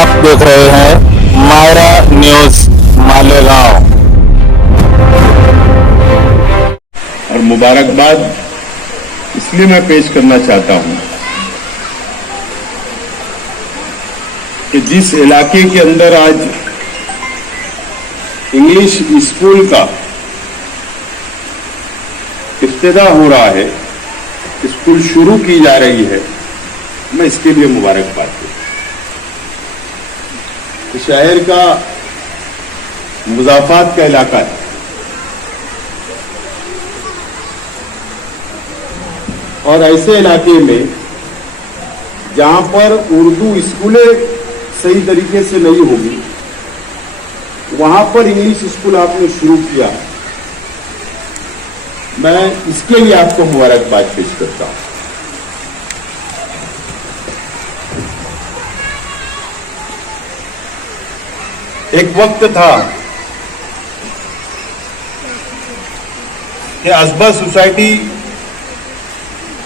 आप देख रहे हैं मायरा न्यूज मालेगांव। और मुबारकबाद इसलिए मैं पेश करना चाहता हूं कि जिस इलाके के अंदर आज इंग्लिश स्कूल का इफ्तिताह हो रहा है, स्कूल शुरू की जा रही है, मैं इसके लिए मुबारकबाद दूं। शहर का मुजाफात का इलाका है और ऐसे इलाके में जहां पर उर्दू स्कूलें सही तरीके से नहीं होगी, वहां पर इंग्लिश स्कूल आपने शुरू किया, मैं इसके लिए आपको मुबारकबाद पेश करता हूं। एक वक्त था कि असबा सोसाइटी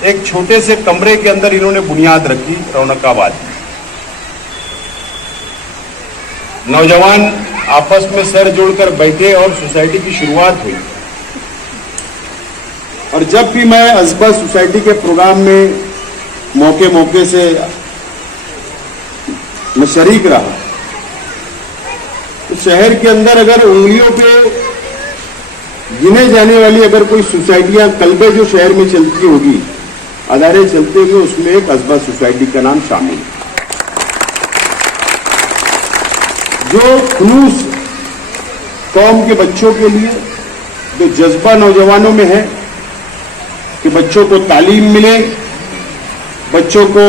एक छोटे से कमरे के अंदर इन्होंने बुनियाद रखी रौनकाबाद में। नौजवान आपस में सर जोड़कर बैठे और सोसाइटी की शुरुआत हुई। और जब भी मैं असबा सोसाइटी के प्रोग्राम में मौके से मैं शरीक रहा, तो शहर के अंदर अगर उंगलियों पे गिने जाने वाली अगर कोई सोसाइटियां कल्बे जो शहर में चलती होगी, अदारे चलते हुए, उसमें एक असबा सोसाइटी का नाम शामिल है, जो खुलूस कौम के बच्चों के लिए, जो जज्बा नौजवानों में है कि बच्चों को तालीम मिले, बच्चों को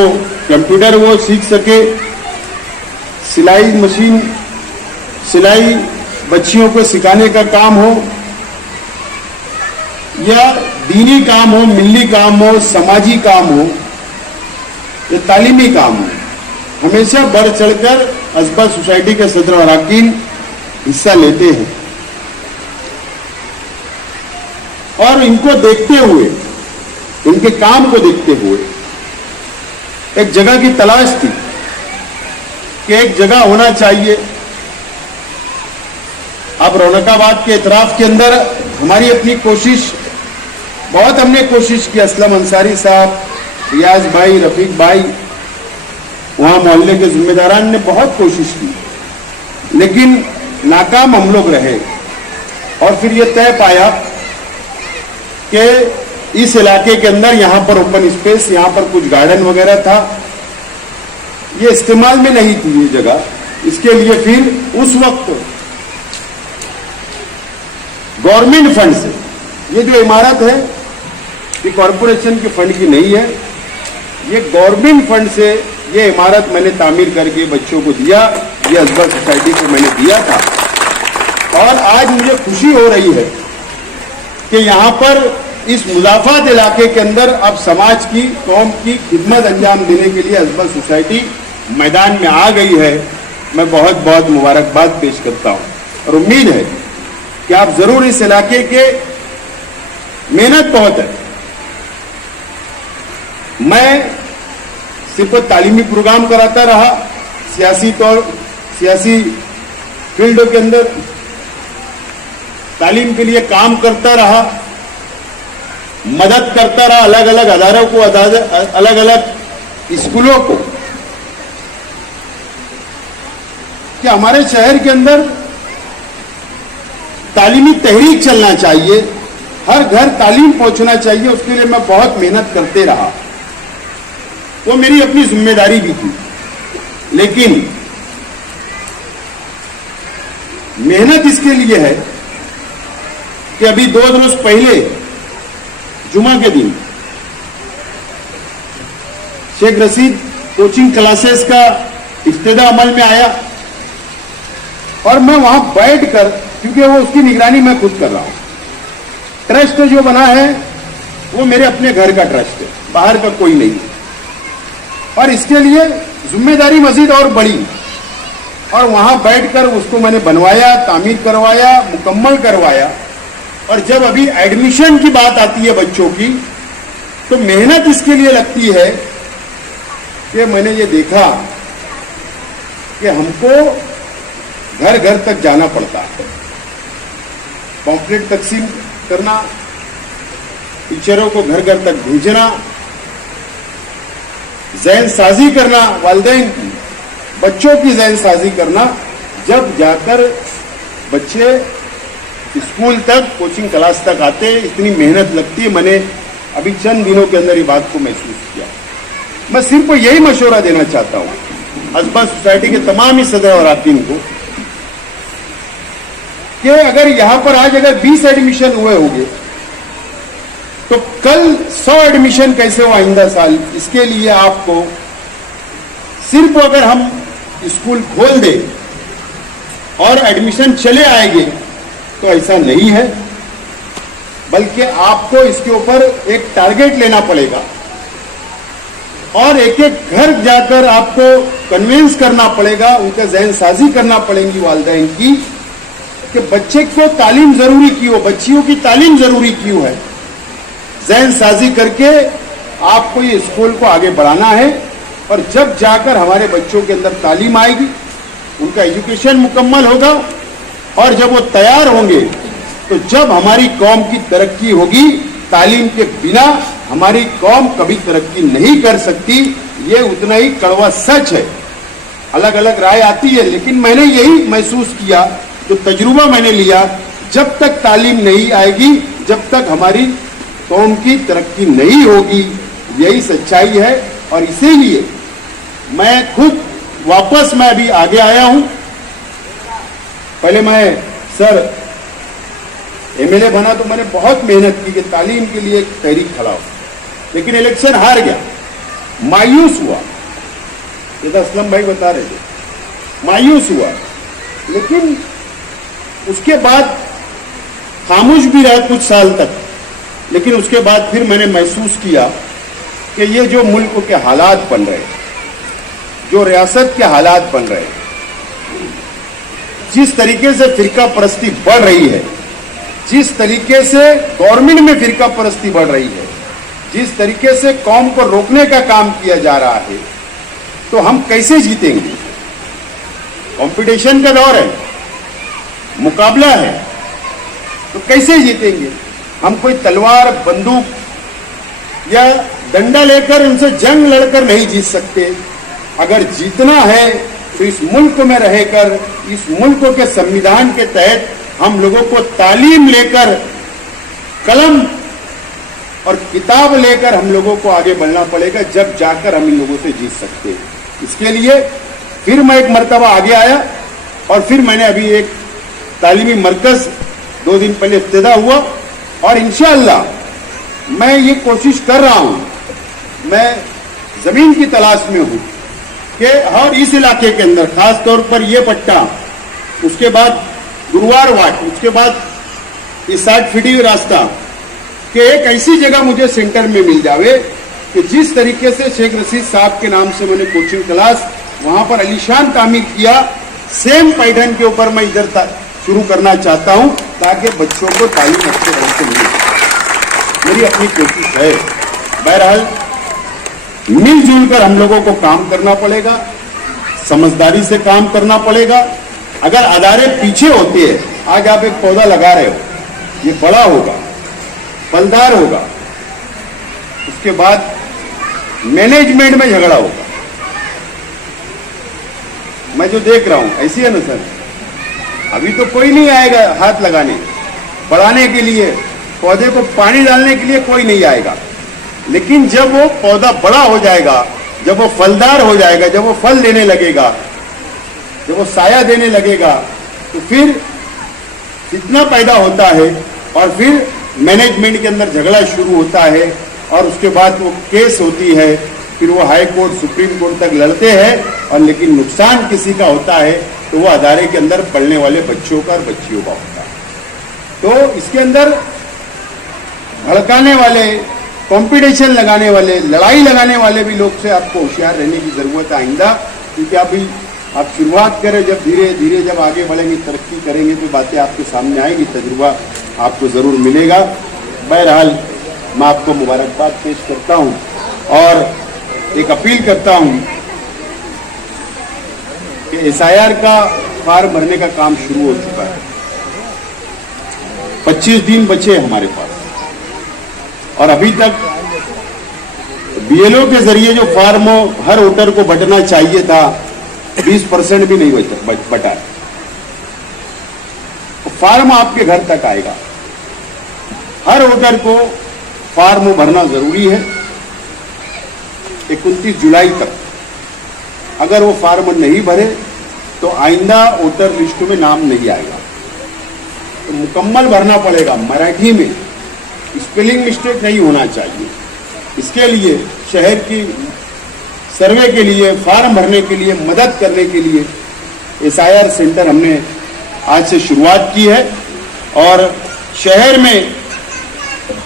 कंप्यूटर वो सीख सके, सिलाई बच्चियों को सिखाने का काम हो या दीनी काम हो, मिल्ली काम हो, समाजी काम हो या तालीमी काम हो, हमेशा बढ़ चढ़कर असबा सोसाइटी के सदर और अरकान हिस्सा लेते हैं। और इनको देखते हुए, इनके काम को देखते हुए एक जगह की तलाश थी कि एक जगह होना चाहिए। अब रौनकाबाद के इतराफ के अंदर हमारी अपनी कोशिश, बहुत हमने कोशिश की, असलम अंसारी साहब, रियाज भाई, रफीक भाई, वहां मोहल्ले के जिम्मेदारान ने बहुत कोशिश की, लेकिन नाकाम हम लोग रहे। और फिर यह तय पाया कि इस इलाके के अंदर यहां पर ओपन स्पेस, यहां पर कुछ गार्डन वगैरह था, ये इस्तेमाल में नहीं थी ये जगह। इसके लिए फिर उस वक्त गवर्नमेंट फंड से, ये जो इमारत है ये कॉरपोरेशन के फंड की नहीं है, ये गवर्नमेंट फंड से ये इमारत मैंने तामीर करके बच्चों को दिया, ये असबा सोसाइटी को मैंने दिया था। और आज मुझे खुशी हो रही है कि यहां पर इस मुजाफात इलाके के अंदर अब समाज की, कौम की खिदमत अंजाम देने के लिए असबा सोसाइटी मैदान में आ गई है। मैं बहुत बहुत मुबारकबाद पेश करता हूं और उम्मीद है कि आप जरूर इस इलाके के, मेहनत बहुत है, मैं सिर्फ तालीमी प्रोग्राम कराता रहा, सियासी फील्डों के अंदर तालीम के लिए काम करता रहा, मदद करता रहा अलग अलग अदारों को, अलग अलग स्कूलों को, कि हमारे शहर के अंदर तालीमी तहरीक चलना चाहिए, हर घर तालीम पहुंचना चाहिए। उसके लिए मैं बहुत मेहनत करते रहा, वो मेरी अपनी जिम्मेदारी भी थी, लेकिन मेहनत इसके लिए है कि अभी 2 रोज पहले जुमा के दिन शेख रशीद कोचिंग क्लासेस का इफ्तिताह अमल में आया और मैं वहां बैठकर, क्योंकि वो उसकी निगरानी मैं खुद कर रहा हूं, ट्रस्ट जो बना है वो मेरे अपने घर का ट्रस्ट है, बाहर का कोई नहीं, और इसके लिए जिम्मेदारी मजीद और बढ़ी। और वहां बैठकर उसको मैंने बनवाया, तामीर करवाया, मुकम्मल करवाया। और जब अभी एडमिशन की बात आती है बच्चों की, तो मेहनत इसके लिए लगती है कि मैंने ये देखा कि हमको घर घर तक जाना पड़ता है, पॉम्पलेट तकसीम करना, टीचरों को घर घर तक भेजना, ज़हन साजी करना, वालिदैन की, बच्चों की ज़हन साजी करना, जब जाकर बच्चे स्कूल तक, कोचिंग क्लास तक आते हैं। इतनी मेहनत लगती है। मैंने अभी चंद दिनों के अंदर ये बात को महसूस किया। मैं सिर्फ यही मशवरा देना चाहता हूं हज़बा सोसाइटी के तमाम ही सदर और अरकान को कि अगर यहां पर आज अगर 20 एडमिशन हुए होंगे तो कल 100 एडमिशन कैसे हो आइंदा साल। इसके लिए आपको सिर्फ अगर हम स्कूल खोल दें और एडमिशन चले आएंगे तो ऐसा नहीं है, बल्कि आपको इसके ऊपर एक टारगेट लेना पड़ेगा और एक एक घर जाकर आपको कन्विंस करना पड़ेगा, उनका ज़हन साजी करना पड़ेगी वालिदैन की कि बच्चे को तालीम जरूरी क्यों हो, बच्चियों की तालीम जरूरी क्यों है। ज़हन साजी करके आपको ये स्कूल को आगे बढ़ाना है और जब जाकर हमारे बच्चों के अंदर तालीम आएगी, उनका एजुकेशन मुकम्मल होगा और जब वो तैयार होंगे तो जब हमारी कौम की तरक्की होगी, तालीम के बिना हमारी कौम कभी तरक्की नहीं कर सकती। ये उतना ही कड़वा सच है। अलग अलग राय आती है, लेकिन मैंने यही महसूस किया, जो तजुर्बा मैंने लिया, जब तक तालीम नहीं आएगी, जब तक हमारी कौम की तरक्की नहीं होगी। यही सच्चाई है और इसीलिए मैं खुद वापस मैं अभी आगे आया हूं। पहले मैं सर एमएलए बना तो मैंने बहुत मेहनत की कि तालीम के लिए एक तहरीक खड़ा हो, लेकिन इलेक्शन हार गया, मायूस हुआ। ये तो असलम भाई बता रहे थे, मायूस हुआ। लेकिन उसके बाद खामोश भी रहा कुछ साल तक, लेकिन उसके बाद फिर मैंने महसूस किया कि ये जो मुल्क के हालात बन रहे हैं, जो रियासत के हालात बन रहे हैं, जिस तरीके से फिरका परस्ती बढ़ रही है, जिस तरीके से गवर्नमेंट में फिरका परस्ती बढ़ रही है, जिस तरीके से कौम को रोकने का काम किया जा रहा है, तो हम कैसे जीतेंगे। कंपटीशन का दौर है, मुकाबला है, तो कैसे जीतेंगे। हम कोई तलवार बंदूक या डंडा लेकर उनसे जंग लड़कर नहीं जीत सकते। अगर जीतना है तो इस मुल्क में रहकर, इस मुल्क के संविधान के तहत हम लोगों को तालीम लेकर, कलम और किताब लेकर हम लोगों को आगे बढ़ना पड़ेगा, जब जाकर हम इन लोगों से जीत सकते हैं। इसके लिए फिर मैं एक मर्तबा आगे आया और फिर मैंने अभी एक तालीमी मरकज 2 दिन पहले इफ्तिदा हुआ और इंशाअल्लाह मैं ये कोशिश कर रहा हूं, मैं जमीन की तलाश में हूं कि हर इस इलाके के अंदर, खास तौर पर ये पट्टा, उसके बाद गुरुवार वाट, उसके बाद ये 60 फीट रास्ता, कि एक ऐसी जगह मुझे सेंटर में मिल जावे कि जिस तरीके से शेख रशीद साहब के नाम से मैंने कोचिंग क्लास वहां पर अलीशान तामीर किया, सेम पैटर्न के ऊपर मैं इधर शुरू करना चाहता हूं, ताकि बच्चों को तालीम अच्छे ढंग से मिले। मेरी अपनी कोशिश है। बहरहाल मिलजुल कर हम लोगों को काम करना पड़ेगा, समझदारी से काम करना पड़ेगा। अगर अदारे पीछे होते हैं, आज आप एक पौधा लगा रहे हो, ये बड़ा होगा, फलदार होगा, उसके बाद मैनेजमेंट में झगड़ा होगा। मैं जो देख रहा हूं ऐसी है ना सर, अभी तो कोई नहीं आएगा हाथ लगाने, बढ़ाने के लिए, पौधे को पानी डालने के लिए कोई नहीं आएगा। लेकिन जब वो पौधा बड़ा हो जाएगा, जब वो फलदार हो जाएगा, जब वो फल देने लगेगा, जब वो साया देने लगेगा, तो फिर फितना पैदा होता है और फिर मैनेजमेंट के अंदर झगड़ा शुरू होता है और उसके बाद वो केस होती है, फिर वो हाई कोर्ट, सुप्रीम कोर्ट तक लड़ते हैं और लेकिन नुकसान किसी का होता है तो वो अदारे के अंदर पढ़ने वाले बच्चों का और बच्चियों का होता है। तो इसके अंदर भड़काने वाले, कंपटीशन लगाने वाले, लड़ाई लगाने वाले भी लोग से आपको होशियार रहने की जरूरत है आइंदा, क्योंकि अभी आप शुरुआत करें, जब धीरे धीरे जब आगे बढ़ेंगे, तरक्की करेंगे तो बातें आपके सामने आएगी, तजुर्बा आपको जरूर मिलेगा। बहरहाल मैं आपको मुबारकबाद पेश करता हूं और एक अपील करता हूं कि एसआईआर का फॉर्म भरने का काम शुरू हो चुका है। 25 दिन बचे हमारे पास और अभी तक बीएलओ के जरिए जो फॉर्म हर वोटर को बटना चाहिए था 20% भी नहीं बटा। फॉर्म आपके घर तक आएगा। हर वोटर को फॉर्म भरना जरूरी है 29 जुलाई तक। अगर वो फॉर्म नहीं भरे तो आइंदा वोटर लिस्ट में नाम नहीं आएगा। तो मुकम्मल भरना पड़ेगा, मराठी में, स्पेलिंग मिस्टेक नहीं होना चाहिए। इसके लिए शहर की सर्वे के लिए, फॉर्म भरने के लिए, मदद करने के लिए एसआईआर सेंटर हमने आज से शुरुआत की है। और शहर में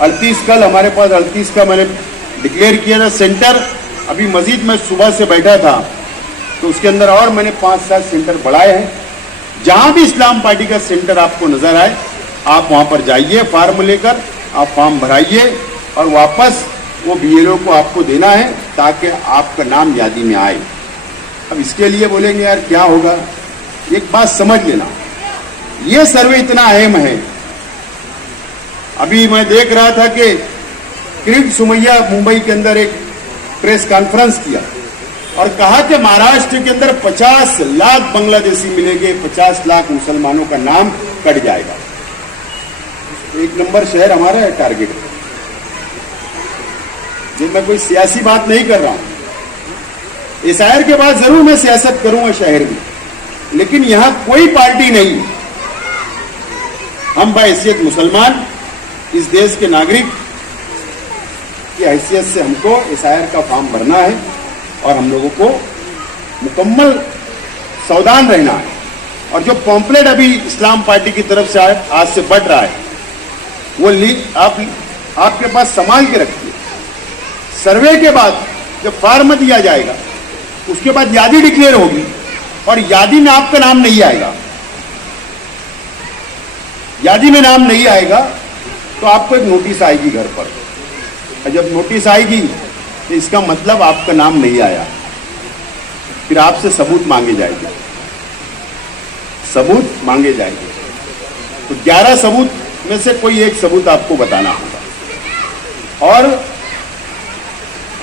38 कल हमारे पास 38 का मैंने डिक्लेयर किया था सेंटर। अभी मजीद मैं सुबह से बैठा था तो उसके अंदर और मैंने 5-7 सेंटर बढ़ाए हैं। जहां भी इस्लाम पार्टी का सेंटर आपको नजर आए आप वहां पर जाइए, फॉर्म लेकर आप फॉर्म भराइए और वापस वो बीएलओ को आपको देना है ताकि आपका नाम यादी में आए। अब इसके लिए बोलेंगे यार क्या होगा, एक बात समझ लेना, ये सर्वे इतना अहम है। अभी मैं देख रहा था कि किरीट सोमैया मुंबई के अंदर एक प्रेस कॉन्फ्रेंस किया और कहा कि महाराष्ट्र के अंदर 50 लाख बांग्लादेशी मिलेंगे, 50 लाख मुसलमानों का नाम कट जाएगा। एक नंबर शहर हमारा है टारगेट। ये मैं कोई सियासी बात नहीं कर रहा हूं। एसआईआर के बाद जरूर मैं सियासत करूंगा शहर में, लेकिन यहां कोई पार्टी नहीं। हम बहैसियत मुसलमान, इस देश के नागरिक की हैसियत से हमको एसआईआर का फॉर्म भरना है और हम लोगों को मुकम्मल सावधान रहना है। और जो पॉम्पलेट अभी इस्लाम पार्टी की तरफ से आज से बढ़ रहा है वो आपके पास संभाल के रखिए। सर्वे के बाद जब फॉर्म दिया जाएगा उसके बाद यादी डिक्लेयर होगी और यादी में आपका नाम नहीं आएगा। यादी में नाम नहीं आएगा तो आपको एक नोटिस आएगी घर पर, और जब नोटिस आएगी तो इसका मतलब आपका नाम नहीं आया। फिर आपसे सबूत मांगे जाएंगे, सबूत मांगे जाएंगे। तो 11 सबूत में से कोई एक सबूत आपको बताना होगा। और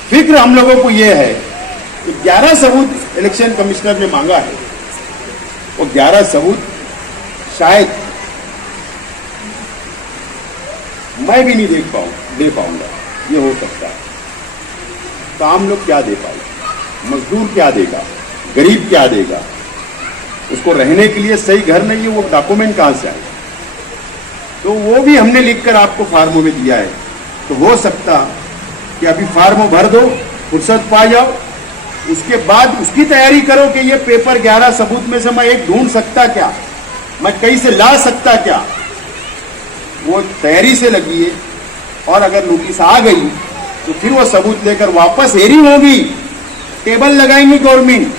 फिक्र हम लोगों को यह है कि 11 सबूत इलेक्शन कमिश्नर ने मांगा है, वो 11 सबूत शायद मैं भी नहीं दे पाऊंगा, ये हो सकता है। तो आम लोग क्या दे पाएंगे, मजदूर क्या देगा, गरीब क्या देगा, उसको रहने के लिए सही घर नहीं है, वो डॉक्यूमेंट कहां से आएगा। तो वो भी हमने लिखकर आपको फार्मों में दिया है। तो हो सकता कि अभी फार्म भर दो, फुर्सत पा जाओ, उसके बाद उसकी तैयारी करो कि ये पेपर 11 सबूत में से मैं एक ढूंढ सकता क्या, मैं कहीं से ला सकता क्या, वो तैयारी से लगी है। और अगर नोटिस आ गई तो फिर वो सबूत लेकर वापस हेयरिंग होगी, टेबल लगाएंगे गवर्नमेंट,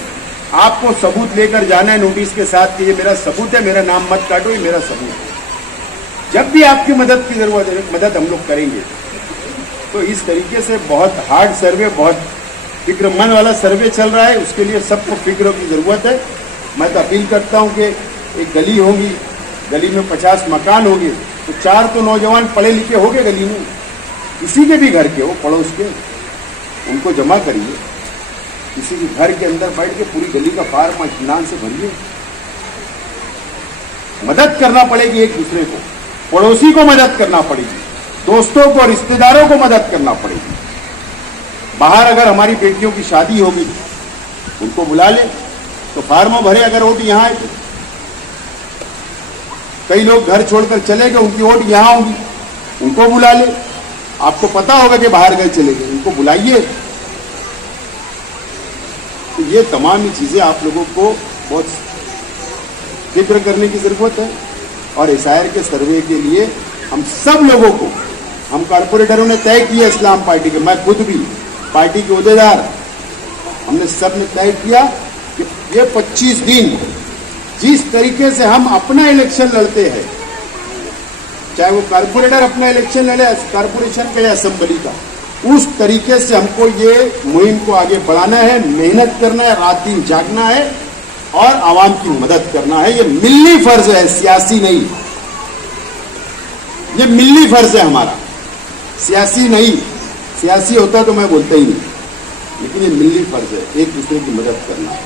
आपको सबूत लेकर जाना है नोटिस के साथ कि ये मेरा सबूत है, मेरा नाम मत काटो, ये मेरा सबूत है। जब भी आपकी मदद की जरूरत है मदद हम लोग करेंगे। तो इस तरीके से बहुत हार्ड सर्वे, बहुत फिक्रमंद वाला सर्वे चल रहा है, उसके लिए सबको फिक्र की जरूरत है। मैं तो अपील करता हूं कि एक गली होगी, गली में 50 मकान होंगे तो 4 तो नौजवान पढ़े लिखे होंगे गली में, किसी के भी घर के हो, पड़ोस के, उनको जमा करिए, किसी भी घर के अंदर बैठ के पूरी गली का फार्म इत्मीनान से भरिए। मदद करना पड़ेगी एक दूसरे को, पड़ोसी को मदद करना पड़ेगी, दोस्तों को, रिश्तेदारों को मदद करना पड़ेगी। बाहर अगर हमारी बेटियों की शादी होगी उनको बुला ले तो फार्म भरे, अगर वोट यहां आए तो। कई लोग घर छोड़कर चले गए, उनकी वोट यहां होगी, उनको बुला ले। आपको पता होगा कि बाहर गए चले गए, उनको बुलाइए। तो ये तमाम ही चीजें आप लोगों को बहुत फिक्र करने की जरूरत है। और एसआईआर के सर्वे के लिए हम सब लोगों को, हम कारपोरेटरों ने तय किया, इस्लाम पार्टी के, मैं खुद भी, पार्टी के ओहदेदार, हमने सब ने तय किया कि ये 25 दिन जिस तरीके से हम अपना इलेक्शन लड़ते हैं, चाहे वो कारपोरेटर अपना इलेक्शन लड़े कारपोरेशन का या असेंबली का, उस तरीके से हमको ये मुहिम को आगे बढ़ाना है, मेहनत करना है, रात दिन जागना है और आवाम की मदद करना है। ये मिल्ली फर्ज है, सियासी नहीं। ये मिल्ली फर्ज है हमारा, सियासी नहीं। सियासी होता तो मैं बोलता ही नहीं, लेकिन ये मिल्ली फर्ज है, एक दूसरे की मदद करना।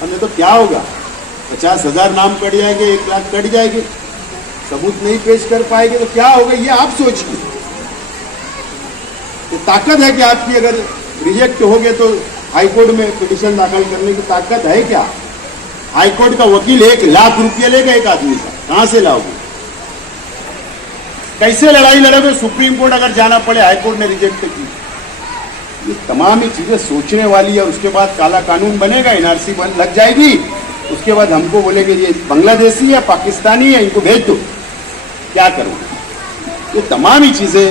हमें तो क्या होगा, 50,000 नाम कट जाएंगे, 1 लाख कट जाएंगे, सबूत नहीं पेश कर पाएंगे तो क्या होगा, ये आप सोचिए। ये ताकत है कि आपकी अगर रिजेक्ट हो गए तो हाईकोर्ट में पिटीशन दाखिल करने की ताकत है क्या? हाईकोर्ट का वकील 1 लाख रुपया लेगा एक आदमी का, कहां से लाओगे? कैसे लड़ाई लड़ोगे? सुप्रीम कोर्ट अगर जाना पड़े, हाईकोर्ट ने रिजेक्ट की। ये तमाम ही चीजें सोचने वाली है। उसके बाद काला कानून बनेगा, एनआरसी लग जाएगी, उसके बाद हमको बोलेंगे ये बांग्लादेशी है, पाकिस्तानी है, इनको भेज दो। क्या करोगे? ये तमाम ही चीजें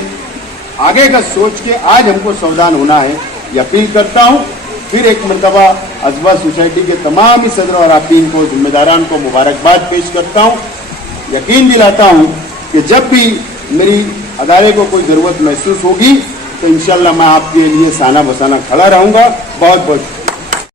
आगे का सोच के आज हमको सावधान होना है। ये अपील करता हूं, फिर एक मरतबा अजवा सोसाइटी के तमाम ही सदर और अरकान को, जिम्मेदारान को मुबारकबाद पेश करता हूं। यकीन दिलाता हूं कि जब भी मेरी अदारे को कोई ज़रूरत महसूस होगी तो इंशाल्लाह मैं आपके लिए साना बसाना खड़ा रहूंगा। बहुत बहुत